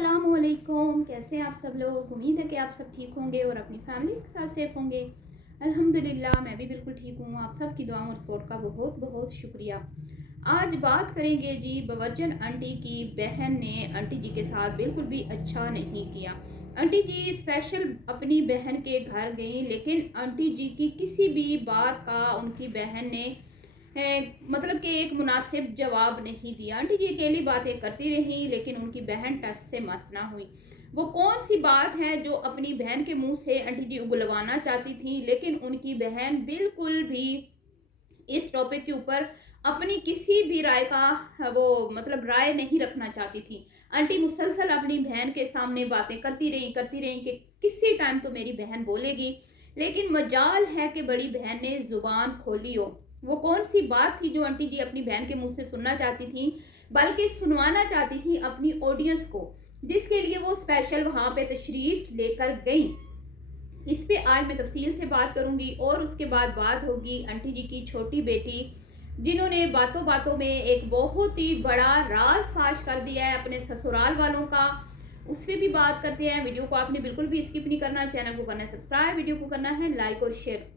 अस्सलामुअलैकुम। कैसे हैं आप सब लोग? उम्मीद है कि आप सब ठीक होंगे और अपनी फैमिलीज के साथ सेफ होंगे। अल्हम्दुलिल्लाह मैं भी बिल्कुल ठीक हूँ। आप सब की दुआओं और सपोर्ट का बहुत बहुत शुक्रिया। आज बात करेंगे जी, बवर्चन आंटी की बहन ने आंटी जी के साथ बिल्कुल भी अच्छा नहीं किया। आंटी जी स्पेशल अपनी बहन के घर गई, लेकिन आंटी जी की किसी भी बात का उनकी बहन ने मतलब कि एक मुनासिब जवाब नहीं दिया। आंटी जी अकेली बातें करती रही, लेकिन उनकी बहन टस से मस ना हुई। वो कौन सी बात है जो अपनी बहन के मुंह से आंटी जी उगलवाना चाहती थी, लेकिन उनकी बहन बिल्कुल भी इस टॉपिक के ऊपर अपनी किसी भी राय का वो मतलब राय नहीं रखना चाहती थी। आंटी मुसलसल अपनी बहन के सामने बातें करती रही कि किसी टाइम तो मेरी बहन बोलेगी, लेकिन मजाल है कि बड़ी बहन ने जुबान खोली हो। वो कौन सी बात थी जो आंटी जी अपनी बहन के मुंह से सुनना चाहती थी, बल्कि सुनवाना चाहती थी अपनी ऑडियंस को, जिसके लिए वो स्पेशल वहां पे तशरीफ लेकर गई। इस पे आज मैं तफसील से बात करूंगी और उसके बाद बात होगी आंटी जी की छोटी बेटी, जिन्होंने बातों बातों में एक बहुत ही बड़ा राज फाश कर दिया है अपने ससुराल वालों का। उस पर भी बात करते हैं। वीडियो को आपने बिल्कुल भी स्किप नहीं करना, चैनल को करना है सब्सक्राइब, वीडियो को करना है लाइक और शेयर।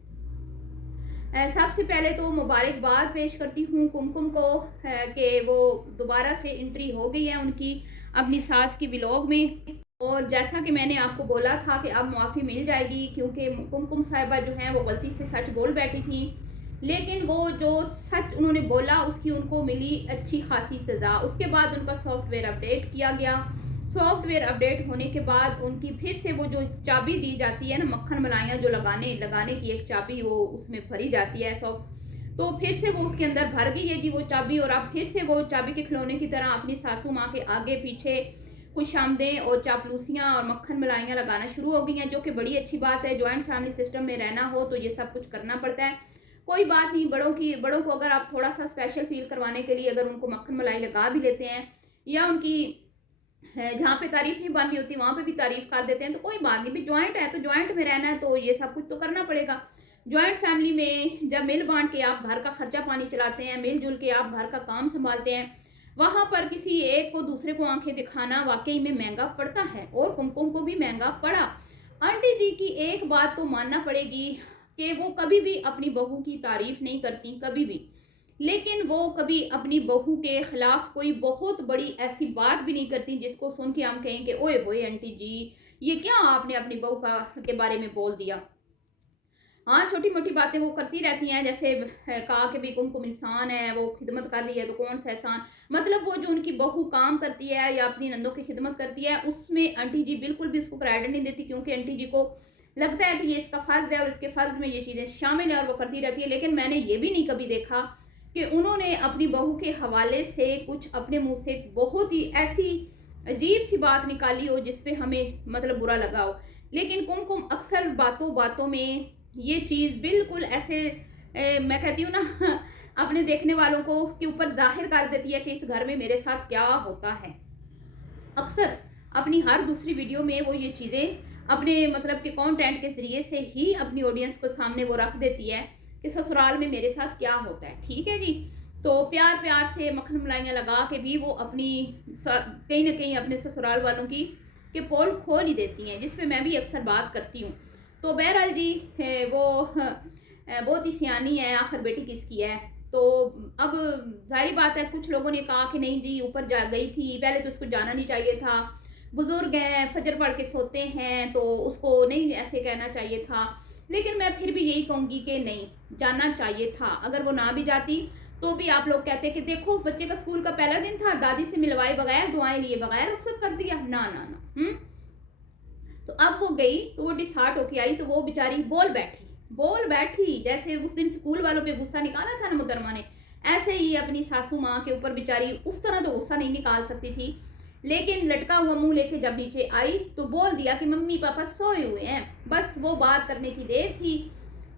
सबसे पहले तो मुबारकबाद पेश करती हूँ कुमकुम को कि वो दोबारा से एंट्री हो गई है उनकी अपनी सास की व्लॉग में। और जैसा कि मैंने आपको बोला था कि अब माफ़ी मिल जाएगी, क्योंकि कुमकुम साहिबा जो हैं वो गलती से सच बोल बैठी थी, लेकिन वो जो सच उन्होंने बोला उसकी उनको मिली अच्छी खासी सज़ा। उसके बाद उनका सॉफ्टवेयर अपडेट किया गया। सॉफ्टवेयर अपडेट होने के बाद उनकी फिर से वो जो चाबी दी जाती है ना, मक्खन मलाइयाँ जो लगाने की एक चाबी वो उसमें भरी जाती है तो फिर से वो उसके अंदर भर गई है जी वो चाबी। और अब फिर से वो चाबी के खिलौने की तरह अपनी सासू माँ के आगे पीछे कुछ आमदें और चापलूसियाँ और मक्खन मलाइयाँ लगाना शुरू हो गई हैं, जो कि बड़ी अच्छी बात है। ज्वाइंट फैमिली सिस्टम में रहना हो तो ये सब कुछ करना पड़ता है। कोई बात नहीं, बड़ों को अगर आप थोड़ा सा स्पेशल फील करवाने के लिए अगर उनको मक्खन मलाई लगा भी लेते हैं, या उनकी जहाँ पे तारीफ नहीं बन रही होती वहां पे भी तारीफ कर देते हैं, तो कोई बात नहीं। भी ज्वाइंट है तो ज्वाइंट में रहना है, तो ये सब कुछ तो करना पड़ेगा। ज्वाइंट फैमिली में जब मिल बांट के आप घर का खर्चा पानी चलाते हैं, मिलजुल के आप घर का काम संभालते हैं, वहां पर किसी एक को दूसरे को आंखें दिखाना वाकई में महंगा पड़ता है, और कुमकुम को भी महंगा पड़ा। आंटी जी की एक बात तो मानना पड़ेगी कि वो कभी भी अपनी बहू की तारीफ नहीं करती, कभी भी। लेकिन वो कभी अपनी बहू के खिलाफ कोई बहुत बड़ी ऐसी बात भी नहीं करती जिसको सुन के हम कहें कि ओए होए आंटी जी, ये क्या आपने अपनी बहू का के बारे में बोल दिया। हाँ, छोटी मोटी बातें वो करती रहती हैं, जैसे कहा कि भी कुमकुम इंसान है, वो खिदमत कर रही है तो कौन सा एहसान। मतलब वो जो उनकी बहू काम करती है या अपनी नंदों की खिदमत करती है, उसमें आंटी जी बिल्कुल भी उसको क्रेडिट नहीं देती, क्योंकि आंटी जी को लगता है कि ये इसका फर्ज है और इसके फर्ज में ये चीज़ें शामिल है और वो करती रहती है। लेकिन मैंने ये भी नहीं कभी देखा कि उन्होंने अपनी बहू के हवाले से कुछ अपने मुंह से बहुत ही ऐसी अजीब सी बात निकाली हो जिसपे हमें मतलब बुरा लगा हो। लेकिन कुमकुम अक्सर बातों बातों में ये चीज़ बिल्कुल ऐसे मैं कहती हूँ ना अपने देखने वालों को के ऊपर जाहिर कर देती है कि इस घर में मेरे साथ क्या होता है। अक्सर अपनी हर दूसरी वीडियो में वो ये चीज़ें अपने मतलब के कंटेंट के ज़रिए से ही अपनी ऑडियंस को सामने वो रख देती है कि ससुराल में मेरे साथ क्या होता है। ठीक है जी, तो प्यार प्यार से मक्खन मलाइयाँ लगा के भी वो अपनी कहीं ना कहीं अपने ससुराल वालों की के पोल खोल ही देती हैं, जिस पे मैं भी अक्सर बात करती हूँ। तो बहरहाल जी वो बहुत ही सियानी है, आखिर बेटी किसकी है। तो अब जाहिर बात है, कुछ लोगों ने कहा कि नहीं जी ऊपर जा गई थी, पहले तो उसको जाना नहीं चाहिए था, बुजुर्ग हैं फजर पढ़ के सोते हैं तो उसको नहीं ऐसे कहना चाहिए था। लेकिन मैं फिर भी यही कहूँगी कि नहीं, जाना चाहिए था। अगर वो ना भी जाती तो भी आप लोग कहते कि देखो बच्चे का स्कूल का पहला दिन था, दादी से मिलवाए बगैर दुआएं लिए बगैर रुखसत कर दिया। ना ना ना, तो अब वो गई तो वो डिसहार्ट होके आई, तो वो बेचारी बोल बैठी जैसे उस दिन स्कूल वालों पे गुस्सा निकाला था ना मुकरमा ने, ऐसे ही अपनी सासू माँ के ऊपर बेचारी उस तरह तो गुस्सा नहीं निकाल सकती थी। लेकिन लटका हुआ मुंह लेके जब नीचे आई तो बोल दिया कि मम्मी पापा सोए हुए हैं। बस वो बात करने की देर थी।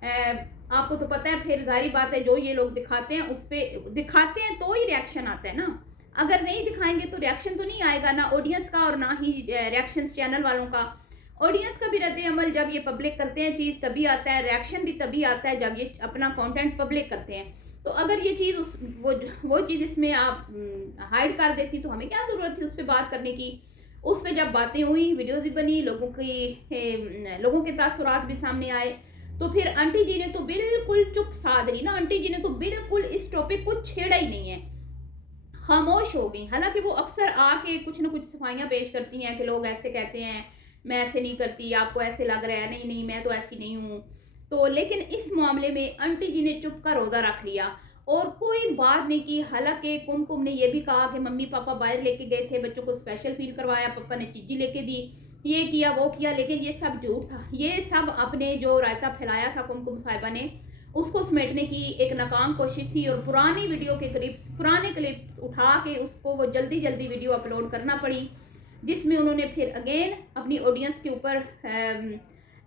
आपको तो पता है, फिर जाहिर बात है जो ये लोग दिखाते हैं उस पर दिखाते हैं तो ही रिएक्शन आता है ना। अगर नहीं दिखाएंगे तो रिएक्शन तो नहीं आएगा ना ऑडियंस का और ना ही रिएक्शन चैनल वालों का। ऑडियंस का भी रद्द अमल जब ये पब्लिक करते हैं चीज़ तभी आता है, रिएक्शन भी तभी आता है जब ये अपना कंटेंट पब्लिक करते हैं। तो अगर ये चीज़ वो चीज़ इसमें आप हाइड कर देती तो हमें क्या ज़रूरत थी उस पर बात करने की। उस पे जब बातें हुई, वीडियोस भी बनी, लोगों के तासुरात भी सामने आए, तो फिर आंटी जी ने तो बिल्कुल चुप साध ली ना। आंटी जी ने तो बिल्कुल इस टॉपिक को छेड़ा ही नहीं है, खामोश हो गई। हालांकि वो अक्सर आके कुछ ना कुछ सफाइयां पेश करती हैं कि लोग ऐसे कहते हैं, मैं ऐसे नहीं करती, आपको ऐसे लग रहा है, नहीं नहीं मैं तो ऐसी नहीं हूँ। तो लेकिन इस मामले में आंटी जी ने चुप का रोजा रख लिया और कोई बात नहीं की। हालांकि कुमकुम ने यह भी कहा कि मम्मी पापा बाहर लेके गए थे, बच्चों को स्पेशल फील करवाया, पापा ने चीजी लेके दी, ये किया वो किया, लेकिन ये सब झूठ था। ये सब अपने जो रायता फैलाया था कुमकुम साहिबा ने, उसको समेटने की एक नाकाम कोशिश थी और पुरानी वीडियो के पुराने क्लिप्स उठा के उसको वो जल्दी जल्दी वीडियो अपलोड करना पड़ी, जिसमें उन्होंने फिर अगेन अपनी ऑडियंस के ऊपर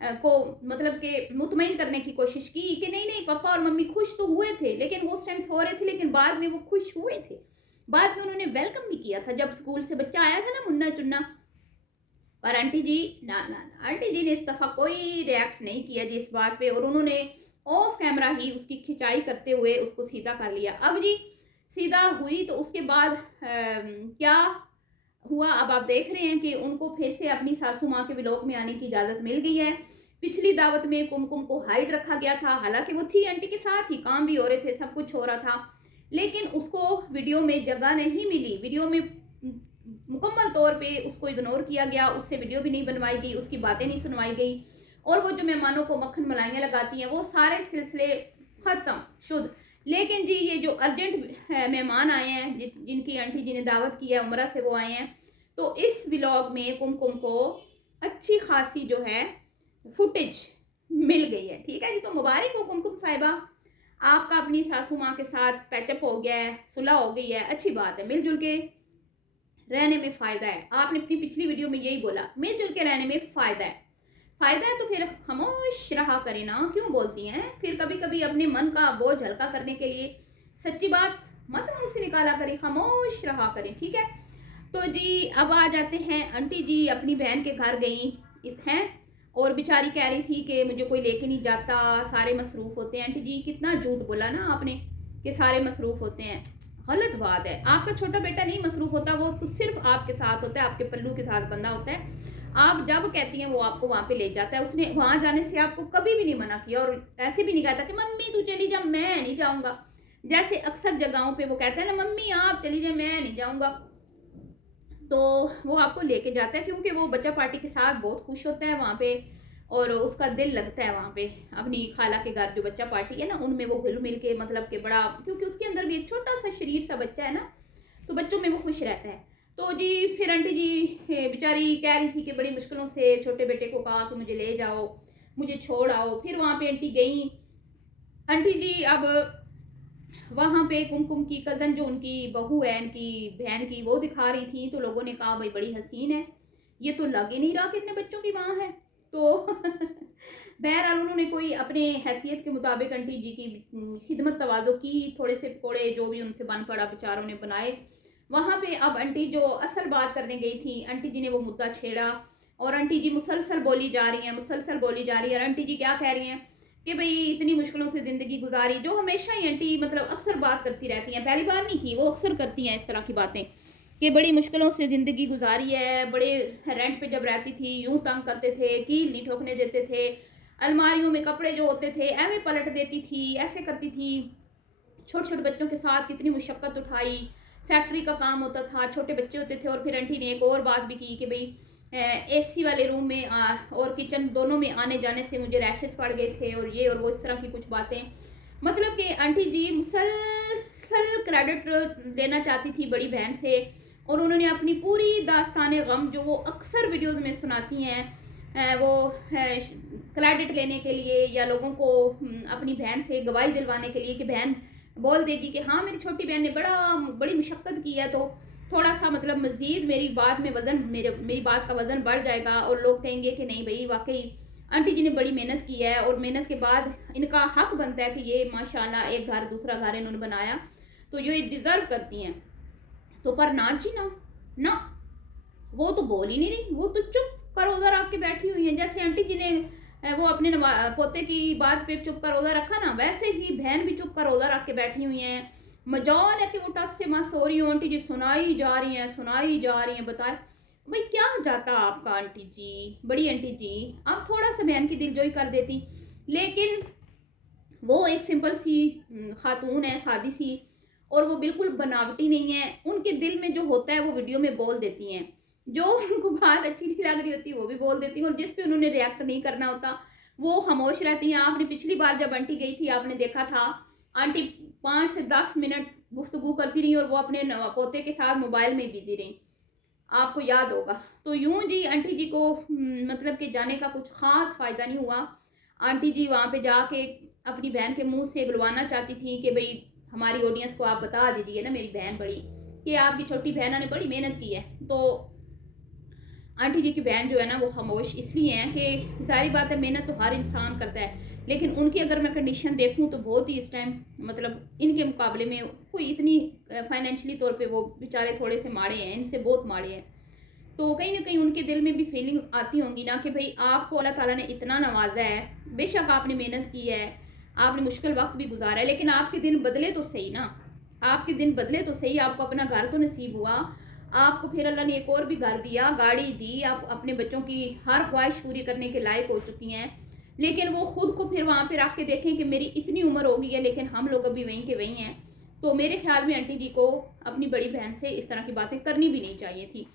को मतलब कि मुतमईन करने की कोशिश की कि नहीं नहीं पापा और मम्मी खुश तो हुए थे, लेकिन वो उस टाइम सो रहे थे, लेकिन बाद में वो खुश हुए थे। बाद में उन्होंने वेलकम भी किया था जब स्कूल से बच्चा आया था ना, मुन्ना चुन्ना। पर आंटी जी ना ना ना, आंटी जी ने इस दफा कोई रिएक्ट नहीं किया जी इस बात पे, और उन्होंने ऑफ कैमरा ही उसकी खिंचाई करते हुए उसको सीधा कर लिया। अब जी सीधा हुई तो उसके बाद क्या हुआ अब आप देख रहे हैं कि उनको फिर से अपनी सासू माँ के व्लॉग में आने की इजाज़त मिल गई है। पिछली दावत में कुमकुम को हाइड रखा गया था, हालांकि वो थी आंटी के साथ ही, काम भी हो रहे थे, सब कुछ हो रहा था, लेकिन उसको वीडियो में जगह नहीं मिली। वीडियो में मुकम्मल तौर पे उसको इग्नोर किया गया, उससे वीडियो भी नहीं बनवाई गई, उसकी बातें नहीं सुनवाई गई, और वो जो मेहमानों को मक्खन मलाइयाँ लगाती हैं वो सारे सिलसिले ख़त्म शुद्ध। लेकिन जी ये जो अर्जेंट मेहमान आए हैं जिनकी आंटी जी ने दावत की है, उमरा से वो आए हैं, तो इस व्लॉग में कुमकुम को अच्छी खासी जो है फुटेज मिल गई है। ठीक है जी, तो मुबारक हो कुमकुम साहिबा, आपका अपनी सासू माँ के साथ पैचअप हो गया है, सुलह हो गई है, अच्छी बात है। मिलजुल के रहने में फ़ायदा है, आपने अपनी पिछली वीडियो में यही बोला, मिलजुल के रहने में फ़ायदा है। फ़ायदा है तो फिर खामोश रहा करें ना, क्यों बोलती हैं फिर? कभी कभी अपने मन का बोझ हल्का करने के लिए सच्ची बात मत मुंह से निकाला करें, खामोश रहा करें। ठीक है, तो जी अब आ जाते हैं। आंटी जी अपनी बहन के घर गई हैं और बेचारी कह रही थी कि मुझे कोई लेके नहीं जाता, सारे मसरूफ़ होते हैं। आंटी जी कितना झूठ बोला ना आपने कि सारे मसरूफ़ होते हैं, गलत बात है। आपका छोटा बेटा नहीं मसरूफ़ होता, वो तो सिर्फ आपके साथ होता है, आपके पल्लू के साथ बंधा होता है। आप जब कहती हैं वो आपको वहाँ पे ले जाता है। उसने वहाँ जाने से आपको कभी भी नहीं मना किया और ऐसे भी नहीं कहता कि मम्मी तू चली जा मैं नहीं जाऊँगा, जैसे अक्सर जगहों पे वो कहते हैं ना मम्मी आप चली जाए मैं नहीं जाऊँगा, तो वो आपको लेके जाता है क्योंकि वो बच्चा पार्टी के साथ बहुत खुश होता है वहाँ पे और उसका दिल लगता है वहाँ पे। अपनी खाला के घर जो बच्चा पार्टी है ना, उनमें वो घुल मिल के मतलब कि बड़ा, क्योंकि उसके अंदर भी एक छोटा सा शरीर सा बच्चा है ना, तो बच्चों में वो खुश रहता है। तो जी फिर आंटी जी बेचारी कह रही थी कि बड़ी मुश्किलों से छोटे बेटे को कहा कि मुझे ले जाओ, मुझे छोड़ आओ। फिर वहाँ पे आंटी गई। आंटी जी अब वहाँ पे कुमकुम की कज़न जो उनकी बहू है, इनकी बहन की, वो दिखा रही थी, तो लोगों ने कहा भाई बड़ी हसीन है, ये तो लग ही नहीं रहा कितने बच्चों की माँ है। तो बहरहाल उन्होंने कोई अपने हैसियत के मुताबिक आंटी जी की खिदमत तवाज़ो की, थोड़े से पकौड़े जो भी उनसे बन पड़ा बेचारों ने बनाए। वहाँ पे अब आंटी जो असल बात करने गई थी, आंटी जी ने वो मुद्दा छेड़ा और आंटी जी मुसलसल बोली जा रही हैं, मुसलसल बोली जा रही है। और आंटी जी क्या कह रही हैं कि भाई इतनी मुश्किलों से ज़िंदगी गुजारी, जो हमेशा ही आंटी मतलब अक्सर बात करती रहती हैं, पहली बार नहीं की, वो अक्सर करती हैं इस तरह की बातें कि बड़ी मुश्किलों से ज़िंदगी गुजारी है, बड़े रेंट पे जब रहती थी यूं तंग करते थे, कील नहीं ठोकने देते थे, अलमारियों में कपड़े जो होते थे ऐਵੇਂ पलट देती थी, ऐसे करती थी, छोटे छोटे बच्चों के साथ कितनी मुशक्क़त उठाई, फैक्ट्री का काम होता था, छोटे बच्चे होते थे। और फिर आंटी ने एक और बात भी की कि भाई एसी वाले रूम में और किचन दोनों में आने जाने से मुझे रैशेस पड़ गए थे और ये और वो इस तरह की कुछ बातें। मतलब कि आंटी जी मुसलसल क्रेडिट लेना चाहती थी बड़ी बहन से और उन्होंने अपनी पूरी दास्तान गम जो वो अक्सर वीडियोज़ में सुनाती हैं वो क्रेडिट लेने के लिए या लोगों को अपनी बहन से गवाही दिलवाने के लिए कि बहन बोल देगी कि हाँ मेरी छोटी बहन ने बड़ी मुशक्क़त की है, तो थोड़ा सा मतलब मज़ीद मेरी बात में वज़न मेरी बात का वज़न बढ़ जाएगा और लोग कहेंगे कि नहीं भाई वाकई आंटी जी ने बड़ी मेहनत की है और मेहनत के बाद इनका हक बनता है कि ये माशाल्लाह एक घर दूसरा घर इन्होंने बनाया, तो ये डिज़र्व करती हैं। तो पर ना जी ना ना, वो तो बोल ही नहीं रही, वो तो चुप कर रोज़ा रख के बैठी हुई हैं। जैसे आंटी जी ने वो अपने पोते की बात पे चुप कर रोज़ा रखा ना, वैसे ही बहन भी चुप कर रोज़ा रख के बैठी हुई हैं। मजाल है कि वो टस से मस हो रही हो, आंटी जी सुनाई जा रही हैं बताए भाई क्या जाता आपका आंटी जी, बड़ी आंटी जी, आप थोड़ा सा बहन की दिलजोई कर देती। लेकिन वो एक सिंपल सी खातून है, सादी सी, और वो बिल्कुल बनावटी नहीं है। उनके दिल में जो होता है वो वीडियो में बोल देती हैं। जो उनको बात अच्छी नहीं लग रही होती वो भी बोल देती हैं, और जिस पे उन्होंने रिएक्ट नहीं करना होता वो खामोश रहती हैं। आपने पिछली बार जब आंटी गई थी आपने देखा था, आंटी 5 से 10 मिनट गुफ्तगू करती रही और वो अपने पोते के साथ मोबाइल में बिजी रही, आपको याद होगा। तो यूं जी आंटी जी को मतलब कि जाने का कुछ खास फायदा नहीं हुआ। आंटी जी वहाँ पे जाके अपनी बहन के मुंह से गुलवाना चाहती थी कि भाई हमारी ऑडियंस को आप बता दीजिए ना, मेरी बहन बड़ी, कि आपकी छोटी बहन ने बड़ी मेहनत की है। तो आंटी जी की बहन जो है ना वो खामोश इसलिए है कि सारी बात है, मेहनत तो हर इंसान करता है, लेकिन उनकी अगर मैं कंडीशन देखूं तो बहुत ही इस टाइम मतलब इनके मुकाबले में कोई इतनी फाइनेंशियली तौर पे वो बेचारे थोड़े से माड़े हैं, इनसे बहुत माड़े हैं। तो कहीं ना कहीं उनके दिल में भी फीलिंग आती होंगी ना कि भाई आपको अल्लाह ताला ने इतना नवाजा है, बेशक आपने मेहनत की है, आपने मुश्किल वक्त भी गुजारा है, लेकिन आपके दिन बदले तो सही ना, आपके दिन बदले तो सही, आपको अपना घर तो नसीब हुआ, आपको फिर अल्लाह ने एक और भी घर दिया, गाड़ी दी, आप अपने बच्चों की हर ख्वाहिश पूरी करने के लायक हो चुकी हैं। लेकिन वो खुद को फिर वहाँ पे रख के देखें कि मेरी इतनी उम्र हो गई है लेकिन हम लोग अभी वहीं के वहीं हैं। तो मेरे ख्याल में आंटी जी को अपनी बड़ी बहन से इस तरह की बातें करनी भी नहीं चाहिए थी।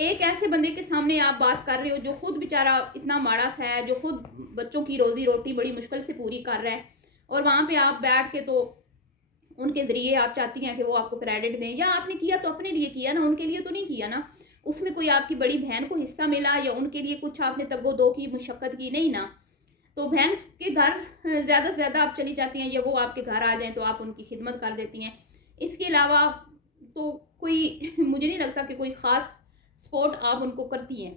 एक ऐसे बंदे के सामने आप बात कर रहे हो जो खुद बेचारा इतना माड़ा सा है, जो खुद बच्चों की रोजी रोटी बड़ी मुश्किल से पूरी कर रहा है, और वहाँ पे आप बैठ के तो उनके ज़रिए आप चाहती हैं कि वो आपको क्रेडिट दें, या आपने किया तो अपने लिए किया ना, उनके लिए तो नहीं किया ना। उसमें कोई आपकी बड़ी बहन को हिस्सा मिला या उनके लिए कुछ आपने तगो दो की मुशक्क़त की, नहीं ना। तो बहन के घर ज़्यादा से ज़्यादा आप चली जाती हैं, या वो आपके घर आ जाएं तो आप उनकी खिदमत कर देती हैं। इसके अलावा तो कोई मुझे नहीं लगता कि कोई ख़ास सपोर्ट आप उनको करती हैं।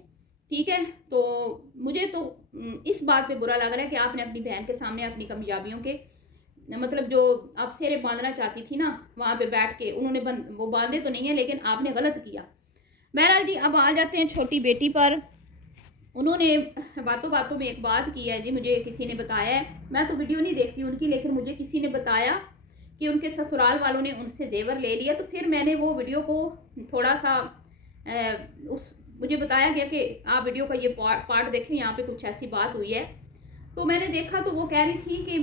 ठीक है, तो मुझे तो इस बात पे बुरा लग रहा है कि आपने अपनी बहन के सामने अपनी कामयाबियों के मतलब जो आप सेरे बांधना चाहती थी ना, वहाँ पे बैठ के उन्होंने वो बांधे तो नहीं है, लेकिन आपने गलत किया। बहरहाल जी, अब आ जाते हैं छोटी बेटी पर। उन्होंने बातों बातों में एक बात की है जी, मुझे किसी ने बताया है, मैं तो वीडियो नहीं देखती उनकी, लेकिन मुझे किसी ने बताया कि उनके ससुराल वालों ने उनसे जेवर ले लिया। तो फिर मैंने वो वीडियो को थोड़ा सा मुझे बताया गया कि आप वीडियो का ये पार्ट देखें, यहाँ पे कुछ ऐसी बात हुई है। तो मैंने देखा तो वो कह रही थी कि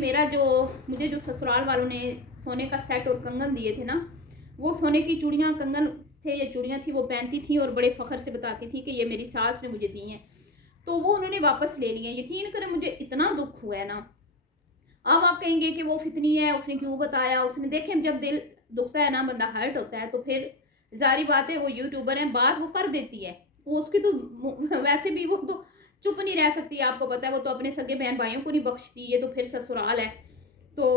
मुझे जो ससुराल वालों ने सोने का सेट और कंगन दिए थे ना, वो सोने की चूड़ियाँ कंगन थे या चूड़ियाँ थी, वो पहनती थी और बड़े फ़ख्र से बताती थी कि ये मेरी सास ने मुझे दी हैं। तो वो उन्होंने वापस ले लिए। यकीन करें मुझे इतना दुख हुआ है ना। अब आप कहेंगे कि वो फितनी है, उसने क्यों बताया, उसने देखें जब दिल दुखता है ना, बंदा हर्ट होता है, तो फिर जारी बात है वो यूट्यूबर है, बात वो कर देती है। वो उसकी तो वैसे भी वो तो चुप नहीं रह सकती, आपको पता है, वो तो अपने सगे बहन भाइयों को नहीं बख्शती, ये तो फिर ससुराल है। तो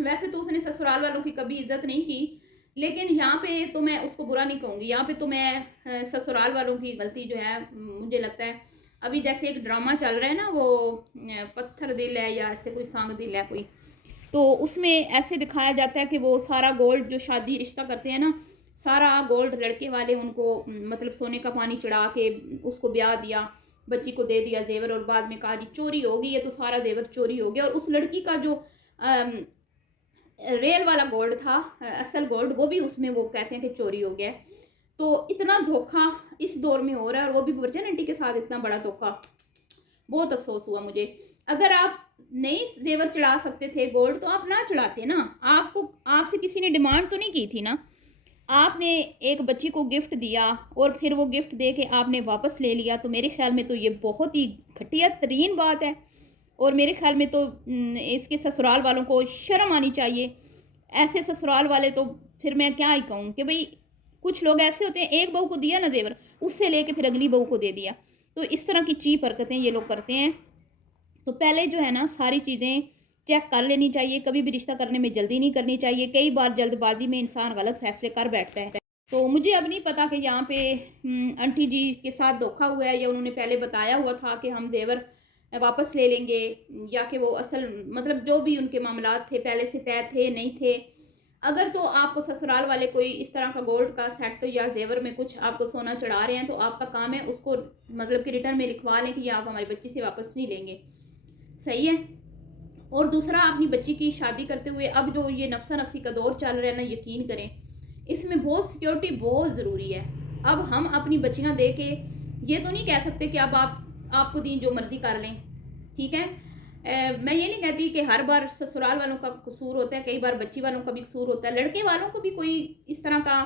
वैसे तो उसने ससुराल वालों की कभी इज्जत नहीं की, लेकिन यहाँ पे तो मैं उसको बुरा नहीं कहूँगी। यहाँ पे तो मैं ससुराल वालों की गलती जो है, मुझे लगता है अभी जैसे एक ड्रामा चल रहा है ना, वो पत्थर दिल है या ऐसे कोई सांग दिल है कोई, तो उसमें ऐसे दिखाया जाता है कि वो सारा गोल्ड जो शादी रिश्ता करते हैं ना, सारा गोल्ड लड़के वाले उनको मतलब सोने का पानी चढ़ा के उसको ब्याह दिया, बच्ची को दे दिया जेवर, और बाद में कहा जी चोरी हो गई, ये तो सारा जेवर चोरी हो गया। और उस लड़की का जो रियल वाला गोल्ड था, असल गोल्ड, वो भी उसमें वो कहते हैं कि चोरी हो गया। तो इतना धोखा इस दौर में हो रहा है, और वो भी वर्जिनिटी के साथ इतना बड़ा धोखा, बहुत अफसोस हुआ मुझे। अगर आप नहीं जेवर चढ़ा सकते थे गोल्ड, तो आप ना चढ़ाते ना। आपसे किसी ने डिमांड तो नहीं की थी ना, आपने एक बच्ची को गिफ्ट दिया और फिर वो गिफ्ट दे के आपने वापस ले लिया। तो मेरे ख्याल में तो ये बहुत ही घटिया तरीन बात है, और मेरे ख्याल में तो इसके ससुराल वालों को शर्म आनी चाहिए। ऐसे ससुराल वाले तो फिर मैं क्या ही कहूँ कि भाई कुछ लोग ऐसे होते हैं, एक बहू को दिया ना जेवर, उससे लेके फिर अगली बहू को दे दिया। तो इस तरह की चीप हरकतें ये लोग करते हैं। तो पहले जो है ना सारी चीज़ें चेक कर लेनी चाहिए, कभी भी रिश्ता करने में जल्दी नहीं करनी चाहिए। कई बार जल्दबाजी में इंसान गलत फैसले कर बैठता है। तो मुझे अब नहीं पता कि यहाँ पे आंटी जी के साथ धोखा हुआ है, या उन्होंने पहले बताया हुआ था कि हम जेवर वापस ले लेंगे, या कि वो असल मतलब जो भी उनके मामलात थे पहले से तय थे नहीं थे। अगर तो आपको ससुराल वाले कोई इस तरह का गोल्ड का सेट या जेवर में कुछ आपको सोना चढ़ा रहे हैं, तो आपका काम है उसको मतलब कि रिटर्न में लिखवा लें कि आप हमारी बच्ची से वापस नहीं लेंगे। सही है। और दूसरा, अपनी बच्ची की शादी करते हुए अब जो ये नफसा नफसी का दौर चल रहा है ना, यकीन करें इसमें बहुत सिक्योरिटी बहुत ज़रूरी है। अब हम अपनी बच्चियां दे के ये तो नहीं कह सकते कि अब आपको दीन जो मर्जी कर लें, ठीक है। मैं ये नहीं कहती कि हर बार ससुराल वालों का कसूर होता है, कई बार बच्ची वालों का भी कसूर होता है। लड़के वालों को भी कोई इस तरह का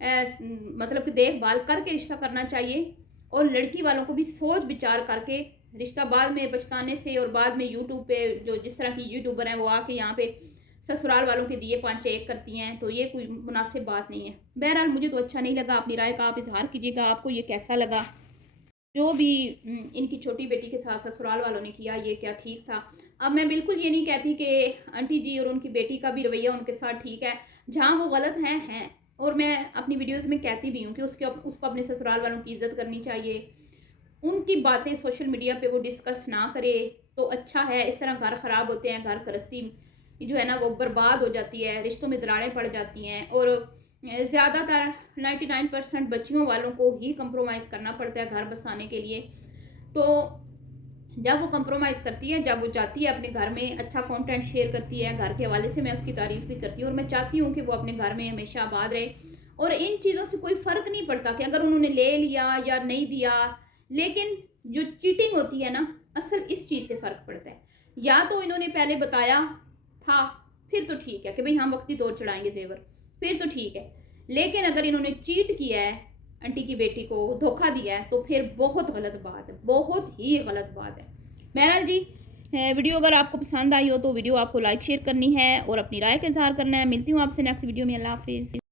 मतलब कि देखभाल करके रिश्ता करना चाहिए, और लड़की वालों को भी सोच विचार करके रिश्ता, बाद में पछताने से। और बाद में यूट्यूब पे जो जिस तरह की यूट्यूबर हैं वो आके यहाँ पे ससुराल वालों के दिए 5 करती हैं, तो ये कोई मुनासिब बात नहीं है। बहरहाल मुझे तो अच्छा नहीं लगा। अपनी राय का आप इजहार कीजिएगा, आपको ये कैसा लगा जो भी इनकी छोटी बेटी के साथ ससुराल वालों ने किया, ये क्या ठीक था। अब मैं बिल्कुल ये नहीं कहती कि आंटी जी और उनकी बेटी का भी रवैया उनके साथ ठीक है, जहाँ वो गलत हैं। और मैं अपनी वीडियोस में कहती भी हूँ कि उसको अपने ससुराल वालों की इज्जत करनी चाहिए। उनकी बातें सोशल मीडिया पे वो डिस्कस ना करे तो अच्छा है। इस तरह घर ख़राब होते हैं, घर गृहस्थी जो है ना वो बर्बाद हो जाती है, रिश्तों में दरारें पड़ जाती हैं। और ज़्यादातर 99% बच्चियों वालों को ही कंप्रोमाइज़ करना पड़ता है घर बसाने के लिए। तो जब वो कंप्रोमाइज़ करती है, जब वो जाती है अपने घर में अच्छा कंटेंट शेयर करती है, घर के हवाले से मैं उसकी तारीफ़ भी करती हूँ, और मैं चाहती हूँ कि वो अपने घर में हमेशा आबाद रहे। और इन चीज़ों से कोई फ़र्क नहीं पड़ता कि अगर उन्होंने ले लिया या नहीं दिया, लेकिन जो चीटिंग होती है ना, असल इस चीज़ से फ़र्क पड़ता है। या तो इन्होंने पहले बताया था, फिर तो ठीक है कि भाई हम वक्ती तौर चढ़ाएंगे जेवर, फिर तो ठीक है। लेकिन अगर इन्होंने चीट किया है, आंटी की बेटी को धोखा दिया है, तो फिर बहुत गलत बात है, बहुत ही गलत बात है। बहरहाल जी, वीडियो अगर आपको पसंद आई हो तो वीडियो आपको लाइक शेयर करनी है और अपनी राय का इजहार करना है। मिलती हूँ आपसे नेक्स्ट वीडियो में। अल्लाह हाफिज़।